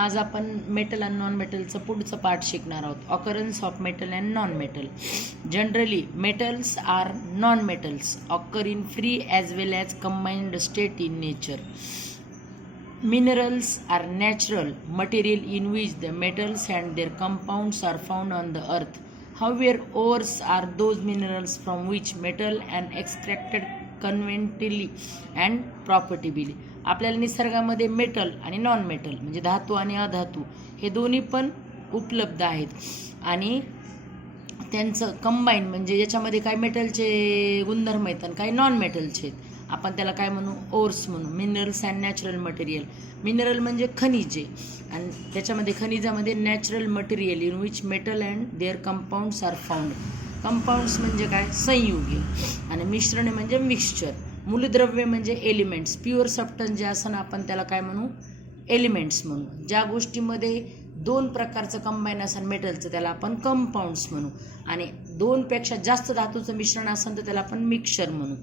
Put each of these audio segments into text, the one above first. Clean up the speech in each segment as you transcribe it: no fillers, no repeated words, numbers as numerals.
आज आपण metal and non मेटलचं पुढचं पार्ट शिकणार आहोत. Occurrence of metal and non metal. Generally metals or non metals occur in free as well as combined state in nature. Minerals are natural material in which the metals and their compounds are found on the earth. However, ores are those minerals from which metal and extracted conventionally and profitably. आपल्याला निसर्गामध्ये metal आणि non metal म्हणजे धातू आणि अधातू हे दोन्ही पण उपलब्ध आहेत आणि त्यांचं कंबाईन म्हणजे याच्यामध्ये काही मेटलचे गुणधर्म आहेत आणि काही नॉन मेटलचे आहेत. आपण त्याला काय म्हणू, ओर्स म्हणू. Minerals and natural material. Mineral म्हणजे खनिजे आणि त्याच्यामध्ये खनिजामध्ये natural material in which metal and their compounds are found. Compounds म्हणजे काय, संयुगे. आणि मिश्रणे म्हणजे मिक्सचर. मूलद्रव्य म्हणजे एलिमेंट्स. प्युअर सबस्टन्स जे असं आपण त्याला काय म्हणू, एलिमेंट्स म्हणू. ज्या गोष्टीमध्ये दोन प्रकारचं कंबाईन असेल मेटलचं त्याला आपण कंपाऊंड्स म्हणू आणि दोनपेक्षा जास्त धातूचं मिश्रण असेल तर त्याला आपण मिक्सचर म्हणू.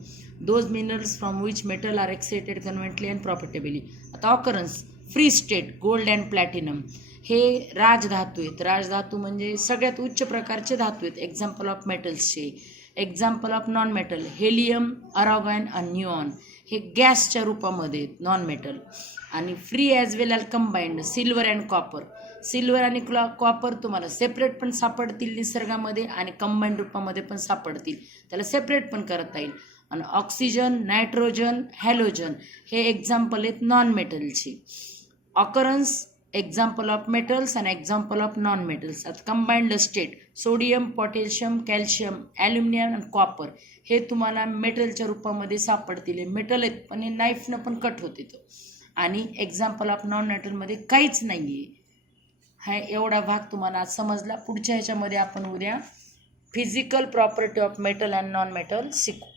Those minerals from which metal are extracted conveniently and profitably. आता occurrence free state gold and platinum हे राजधातू आहेत. राजधातू म्हणजे सगळ्यात उच्च प्रकारचे धातू आहेत. एक्झाम्पल ऑफ मेटल्सचे. Example of non metal helium, argon आणि न्यूऑन हे गॅसच्या रूपामध्ये आहेत नॉन मेटल. आणि free as well as combined silver and copper. Silver आणि कॉपर तुम्हाला सेपरेट पण सापडतील निसर्गामध्ये आणि कंबाईंड रूपामध्ये पण सापडतील. त्याला सेपरेट पण करता येईल. आणि ऑक्सिजन, नायट्रोजन, हॅलोजन हे एक्झाम्पल आहेत नॉन मेटलची. ऑकरन्स एक्झाम्पल ऑफ मेटल्स आणि एक्झाम्पल ऑफ नॉन मेटल्स. आता combined state sodium, potassium, calcium, aluminium आणि कॉपर हे तुम्हाला मेटलच्या रूपामध्ये सापडतील. मेटल आहेत पण हे नाईफनं पण कट होते तो. आणि एक्झाम्पल ऑफ नॉन मेटलमध्ये काहीच नाही आहे. हा एवढा भाग तुम्हाला आज समजला. पुढच्या ह्याच्यामध्ये आपण उद्या physical property of metal and non metal शिकू.